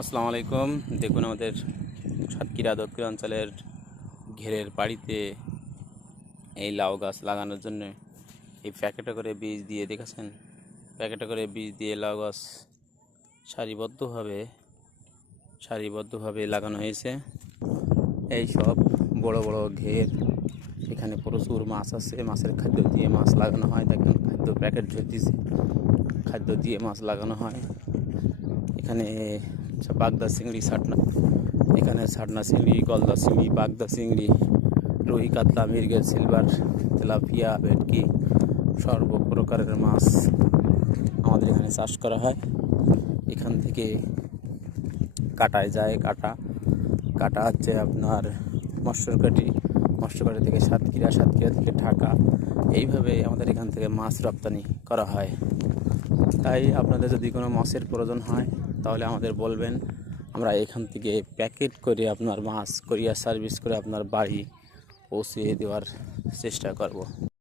আসসালামু আলাইকুম। দেখুন আমাদের সাতক্ষীরা দক্ষিণাঞ্চলের ঘেরের বাড়িতে এই লাউ গাছ লাগানোর জন্য এই প্যাকেটে করে বীজ দিয়ে দেখেছেন। প্যাকেটে করে বীজ দিয়ে লাউ গাছ সারিবদ্ধভাবে লাগানো হয়েছে। এই সব বড় বড় ঘের, এখানে প্রচুর মাছ আছে। মাছের খাদ্য দিয়ে মাছ লাগানো হয়। দেখেন খাদ্য প্যাকেট ঝরতেছে, খাদ্য দিয়ে মাছ লাগানো হয়। এখানে বাগদা চিংড়ি এখানে ছাটনা চিংড়ি, গলদা চিংড়ি, বাগদা চিংড়ি, রুই, কাতলা, মৃগেল, সিলভার, তেলাপিয়া, ভেটকি সর্বপ্রকারের মাছ আমাদের এখানে চাষ করা হয়। এখান থেকে কাটায় যায়। কাটা হচ্ছে আপনার মৎস্যকাটি থেকে সাতক্ষীরা থেকে ঢাকা, এইভাবে আমাদের এখান থেকে মাছ রপ্তানি করা হয়। তাই আপনাদের যদি কোনো মাছের প্রয়োজন হয় তাহলে আমাদের বলবেন, আমরা এখান থেকে প্যাকেট করে আপনার মাছ কুরিয়ার সার্ভিস করে আপনার বাড়ি পৌঁছে দেওয়ার চেষ্টা করব।